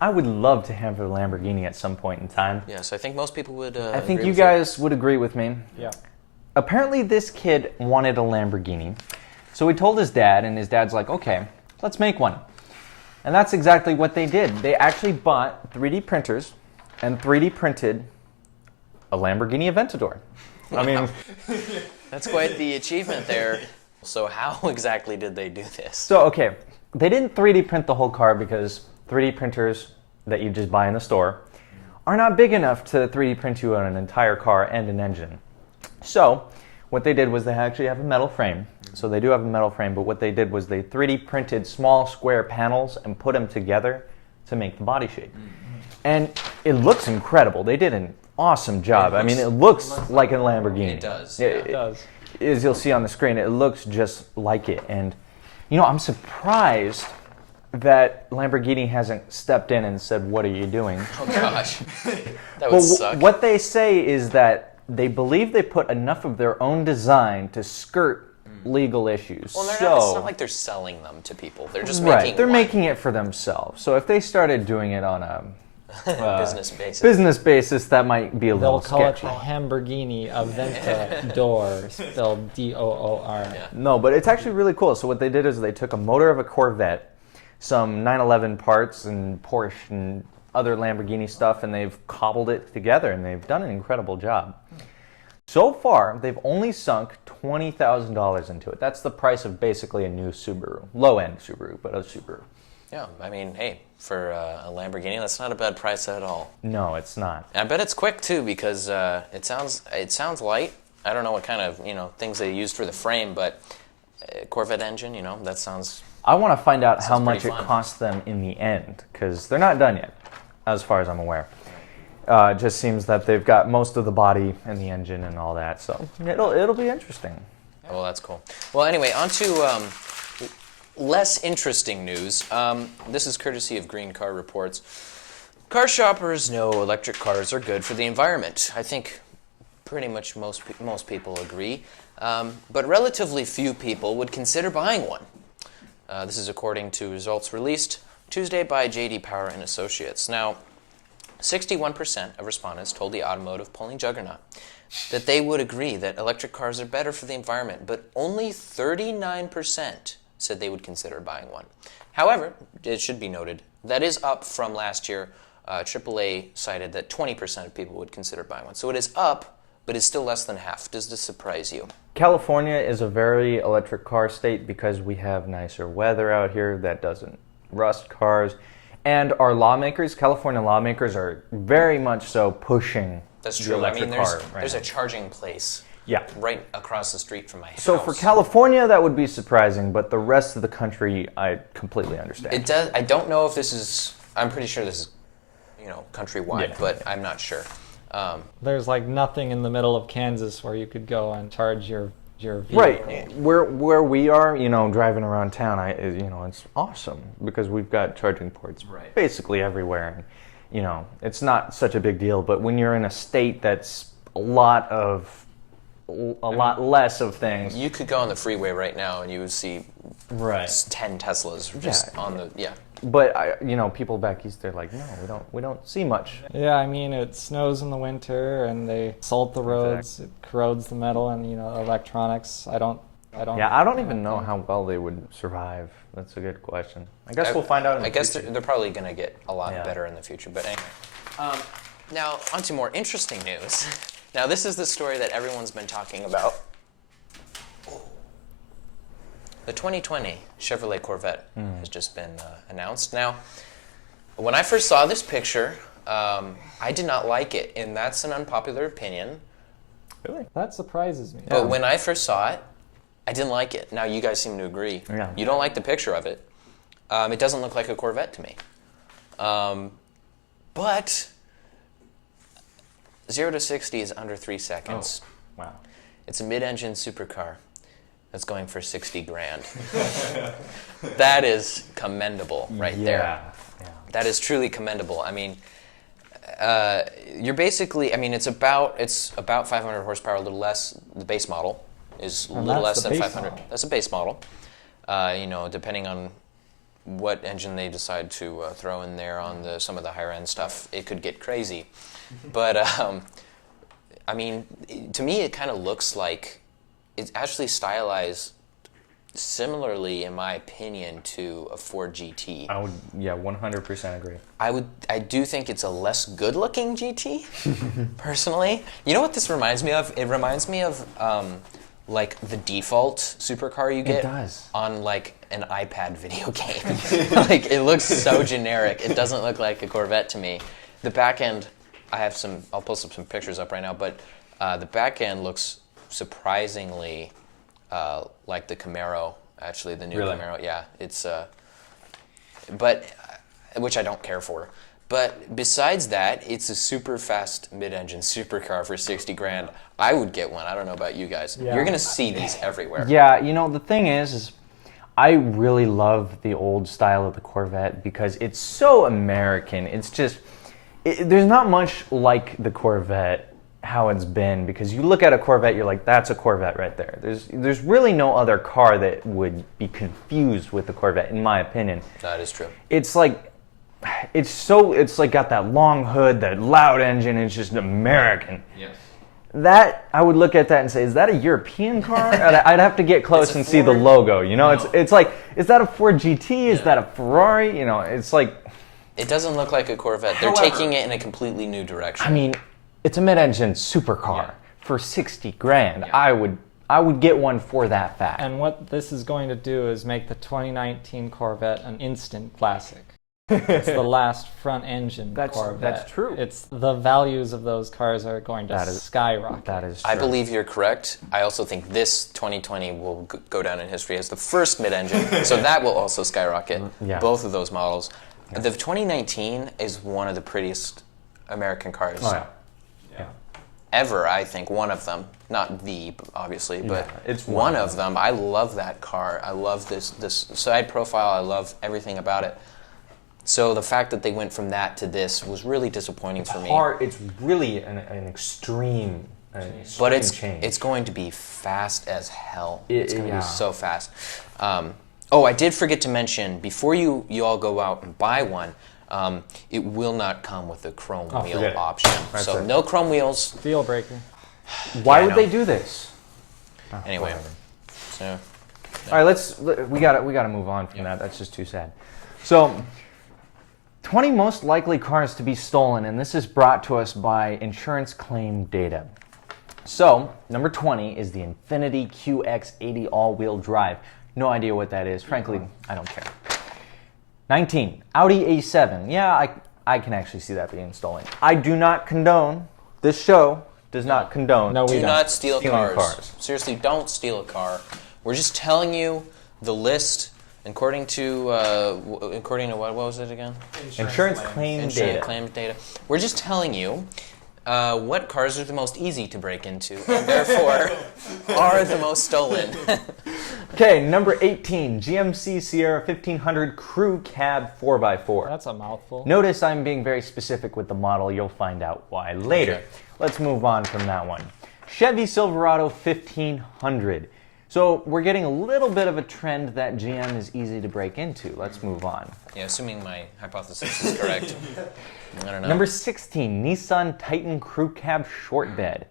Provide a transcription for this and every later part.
I would love to have a Lamborghini at some point in time. Yes, I think most people would. I think agree you with guys would agree with me. Yeah. Apparently, this kid wanted a Lamborghini, so he told his dad, and his dad's like, "Okay, let's make one." And that's exactly what they did. They actually bought 3D printers and 3D printed a Lamborghini Aventador. I mean, That's quite the achievement there. So how exactly did they do this? so okay, they didn't 3D print the whole car because 3D printers that you just buy in the store are not big enough to 3D print you an entire car and an engine. So what they did was they actually have a metal frame. So they do have a metal frame, but what they did was they 3D printed small square panels and put them together to make the body shape. And it looks incredible. They did an awesome job. I mean, it looks like a Lamborghini. It does. It does. As you'll see on the screen, it looks just like it. And, you know, I'm surprised that Lamborghini hasn't stepped in and said, "What are you doing?" Oh gosh, that would But suck. what they say is that they believe they put enough of their own design to skirt legal issues. Well, it's so, not like they're selling them to people. They're just right, making they're one. making it for themselves. So if they started doing it on a business basis. business basis, that might be a They'll little call it sketchy. the Lamborghini Aventador, spelled D-O-O-R. Yeah. No, but it's actually really cool. So what they did is they took a motor of a Corvette, some 911 parts and Porsche and other Lamborghini stuff, and they've cobbled it together, and they've done an incredible job. So far, they've only sunk $20,000 into it. That's the price of basically a new Subaru. Low-end Subaru, but a Subaru. Yeah, I mean, hey, for a Lamborghini, that's not a bad price at all. No, it's not. I bet it's quick too because it sounds light. I don't know what kind of things they used for the frame, but Corvette engine, that sounds. I want to find out how Sounds much pretty it fun. costs them in the end, because they're not done yet, as far as I'm aware. It just seems that they've got most of the body and the engine and all that, so it'll be interesting. Well, that's cool. Well, anyway, on to less interesting news. This is courtesy of Green Car Reports. Car shoppers know electric cars are good for the environment. I think pretty much most people agree, but relatively few people would consider buying one. This is according to results released Tuesday by J.D. Power and Associates. Now, 61% of respondents told the automotive polling juggernaut that they would agree that electric cars are better for the environment, but only 39% said they would consider buying one. However, it should be noted, that is up from last year. AAA cited that 20% of people would consider buying one. So it is up, but it's still less than half. Does this surprise you? California is a very electric car state because we have nicer weather out here that doesn't rust cars. And our lawmakers, California lawmakers, are very much so pushing That's the true. I electric mean, car. there's now. a charging place Yeah. right across the street from my house. So for California, that would be surprising, but the rest of the country, I completely understand. It does. I don't know if this is. I'm pretty sure this is, countrywide, Yeah. but I'm not sure. There's like nothing in the middle of Kansas where you could go and charge your vehicle. Right, where we are, driving around town, it's awesome because we've got charging ports Right. basically everywhere, and it's not such a big deal. But when you're in a state that's a lot less of things, You could go on the freeway right now and you would see right? 10 Teslas just Yeah. on the But people back east, they're like, no, we don't see much. Yeah, I mean, it snows in the winter and they salt the roads, it corrodes the metal and, electronics. I don't Yeah, I don't even know how well they would survive. That's a good question. I guess we'll find out. In I the guess future. they're probably going to get a lot Yeah. better in the future. But anyway, now on to more interesting news. Now this is the story that everyone's been talking about. The 2020 Chevrolet Corvette has just been announced. Now, when I first saw this picture, I did not like it, and that's an unpopular opinion. Really? That surprises me. But when I first saw it, I didn't like it. Now you guys seem to agree. Yeah. You don't like the picture of it. It doesn't look like a Corvette to me. But 0 to 60 is under 3 seconds. Wow. It's a mid-engine supercar that's going for 60 grand. That is commendable right there. Yeah. That is truly commendable. I mean, you're basically, it's about 500 horsepower, a little less. The base model is a And little that's less the than base 500. model. That's a base model. Depending on what engine they decide to throw in there on some of the higher end stuff, it could get crazy. But I mean, to me, it kind of looks like it's actually stylized similarly, in my opinion, to a Ford GT. I would, 100% agree. I do think it's a less good-looking GT, personally. You know what this reminds me of? It reminds me of like the default supercar you get on like an iPad video game. Like, it looks so generic. It doesn't look like a Corvette to me. The back end, I'll post some pictures up right now, but the back end looks surprisingly like the Camaro, actually, the new Camaro. Yeah, it's but which I don't care for. But besides that, it's a super fast mid-engine supercar for 60 grand. I would get one. I don't know about you guys. Yeah. You're gonna see these everywhere. Yeah, you know, the thing is I really love the old style of the Corvette because it's so American. It's just there's not much like the Corvette how it's been, because you look at a Corvette, you're like, that's a Corvette right there. There's really no other car that would be confused with the Corvette, in my opinion. That is true. It's like got that long hood, that loud engine. It's just American. Yes. That, I would look at that and say, is that a European car? I'd have to get close and see the logo. You know, no. It's like, is that a Ford GT? Is that a Ferrari? You know, it's like. It doesn't look like a Corvette. They're taking it in a completely new direction. I mean, it's a mid-engine supercar for 60 grand. Yeah. I would get one for that fact. And what this is going to do is make the 2019 Corvette an instant classic. It's the last front-engine Corvette. That's true. It's the values of those cars are going to skyrocket. That is true. I believe you're correct. I also think this 2020 will go down in history as the first mid-engine, so that will also skyrocket. Yeah. Both of those models. Yeah. The 2019 is one of the prettiest American cars. Oh, yeah. Ever, I think. One of them, not the, obviously, but it's one of them. I love that car. I love this side profile. I love everything about it. So the fact that they went from that to this was really disappointing for me. It's really an extreme change. But it's going to be fast as hell. It's going to be so fast. I did forget to mention, before you all go out and buy one, it will not come with a chrome wheel option. So no chrome wheels. Deal breaker. Why would they do this? Anyway, so all right, we gotta move on from that. That's just too sad. So, 20 most likely cars to be stolen, and this is brought to us by insurance claim data. So, number 20 is the Infiniti QX80 all-wheel drive. No idea what that is. Frankly, I don't care. 19, Audi A7. Yeah, I can actually see that being stolen. I do not condone, this show does not condone. No, we do not steal cars. Seriously, don't steal a car. We're just telling you the list according to what was it again? Insurance claim data. We're just telling you what cars are the most easy to break into, and therefore are the most stolen. Okay, number 18, GMC Sierra 1500 Crew Cab 4x4. That's a mouthful. Notice I'm being very specific with the model. You'll find out why later. Okay. Let's move on from that one. Chevy Silverado 1500. So we're getting a little bit of a trend that GM is easy to break into. Let's move on. Yeah, assuming my hypothesis is correct. I don't know. Number 16, Nissan Titan Crew Cab Short Bed.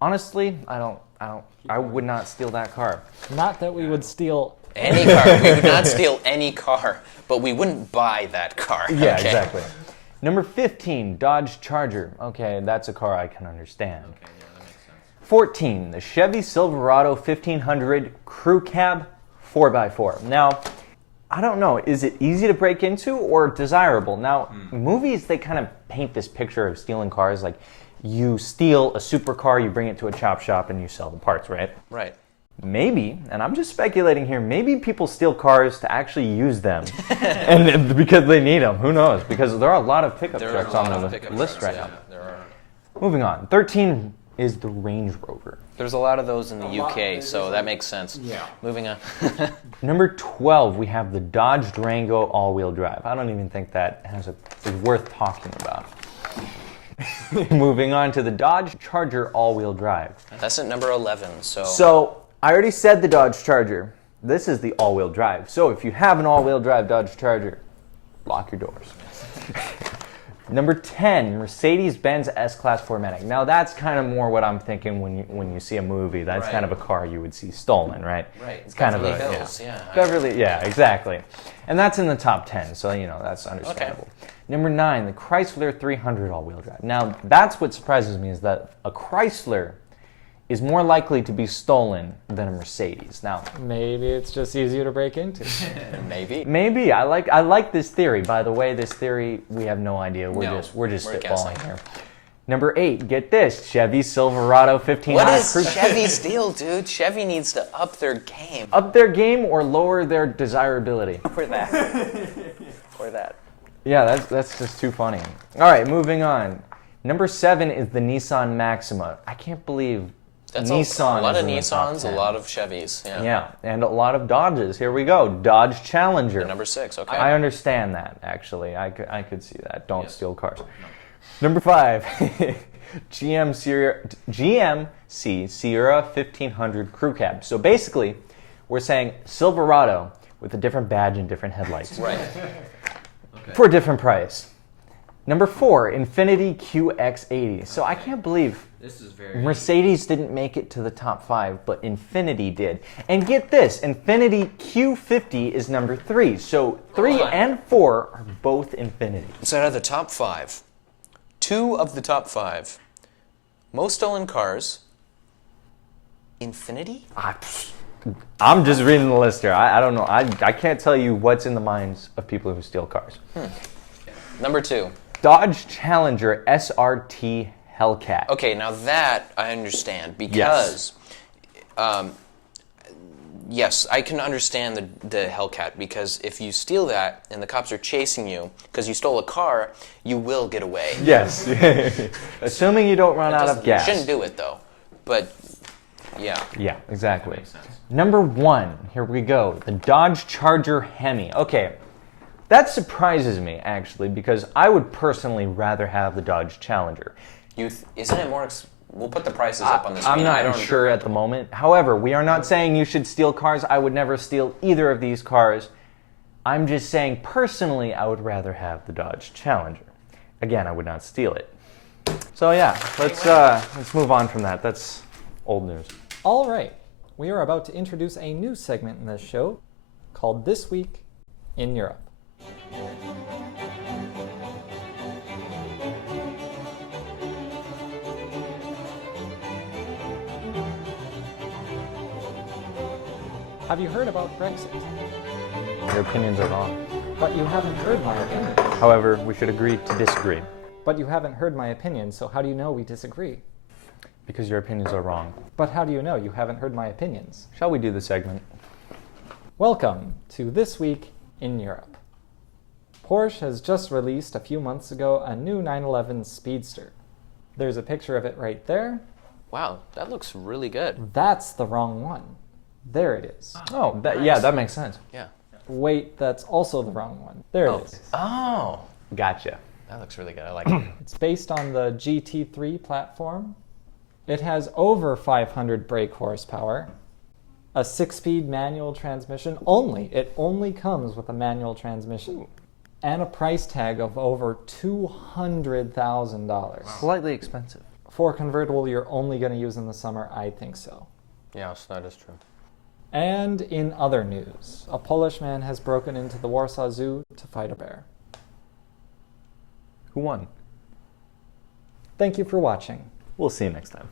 Honestly, I would not steal that car. Not that we would steal any car. We would not steal any car, but we wouldn't buy that car. Yeah, okay. Exactly. Number 15, Dodge Charger. Okay, that's a car I can understand. Okay, yeah, that makes sense. 14, the Chevy Silverado 1500 Crew Cab 4x4. Now, I don't know, is it easy to break into or desirable? Now, movies, they kind of paint this picture of stealing cars like you steal a supercar, you bring it to a chop shop, and you sell the parts, right? Right. Maybe, and I'm just speculating here, maybe people steal cars to actually use them and because they need them. Who knows? Because there are a lot of pickup trucks on the list right now. There are. Moving on. 13 is the Range Rover. There's a lot of those in the UK, so that makes sense. Yeah. Moving on. Number 12, we have the Dodge Durango all-wheel drive. I don't even think that is worth talking about. Moving on to the Dodge Charger all-wheel drive. That's at number 11, So, I already said the Dodge Charger. This is the all-wheel drive. So if you have an all-wheel drive Dodge Charger, lock your doors. Number 10, Mercedes-Benz S-Class 4MATIC. Now that's kind of more what I'm thinking when you see a movie. That's kind of a car you would see stolen, right? Right. It's kind Beverly of a Hills, yeah. Beverly, yeah, exactly. And that's in the top 10, so that's understandable. Okay. Number 9, the Chrysler 300 all-wheel drive. Now that's what surprises me, is that a Chrysler is more likely to be stolen than a Mercedes. Now, Maybe it's just easier to break into. Maybe. I like this theory. By the way, this theory, we have no idea. We're No, just we're spitballing guessing. here. Number 8, get this, Chevy Silverado 15 What high is cruise. Chevy's deal, dude? Chevy needs to up their game. Up their game or lower their desirability? Or that. Or that. Yeah, that's just too funny. All right, moving on. Number 7 is the Nissan Maxima. I can't believe That's Nissan a lot is of in the top Nissans, 10. a lot of Chevys. Yeah. Yeah, and a lot of Dodges. Here we go. Dodge Challenger. Number 6, okay. I understand that, actually. I could see that. Don't steal cars. Number 5, GMC Sierra 1500 Crew Cab. So basically, we're saying Silverado with a different badge and different headlights. Right. For a different price. Number 4, Infiniti QX80. So I can't believe This is very Mercedes didn't make it to the top 5, but Infiniti did. And get this, Infiniti Q50 is number 3. So 3 and 4 are both Infiniti. So out of the top 5, 2 of the top 5 most stolen cars, Infiniti? I'm just reading the list here. I don't know. I can't tell you what's in the minds of people who steal cars. Number 2. Dodge Challenger SRT Hellcat. Okay, now that I understand because, yes, I can understand the Hellcat, because if you steal that and the cops are chasing you because you stole a car, you will get away. Yes. Assuming you don't run out of gas. You shouldn't do it though, but yeah. Yeah, exactly. Number 1, here we go. The Dodge Charger Hemi. Okay, that surprises me, actually, because I would personally rather have the Dodge Challenger. Isn't it more? We'll put the prices up on the screen. I'm not sure at the moment. However, we are not saying you should steal cars. I would never steal either of these cars. I'm just saying, personally, I would rather have the Dodge Challenger. Again, I would not steal it. So yeah, let's move on from that. That's old news. All right, we are about to introduce a new segment in this show called This Week in Europe. Have you heard about Brexit? Your opinions are wrong. But you haven't heard my opinion. However, we should agree to disagree. But you haven't heard my opinion, so how do you know we disagree? Because your opinions are wrong. But how do you know you haven't heard my opinions? Shall we do the segment? Welcome to This Week in Europe. Porsche has just released a few months ago a new 911 Speedster. There's a picture of it right there. Wow, that looks really good. That's the wrong one. There it is. Oh, yeah, that makes sense. Yeah. Wait, that's also the wrong one. There it is. Oh, Gotcha. that looks really good. I like it. It's based on the GT3 platform. It has over 500 brake horsepower, a 6-speed manual transmission only. It only comes with a manual transmission. And a price tag of over $200,000. Slightly expensive. For a convertible you're only going to use in the summer, I think so. Yes, that is true. And in other news, a Polish man has broken into the Warsaw Zoo to fight a bear. Who won? Thank you for watching. We'll see you next time.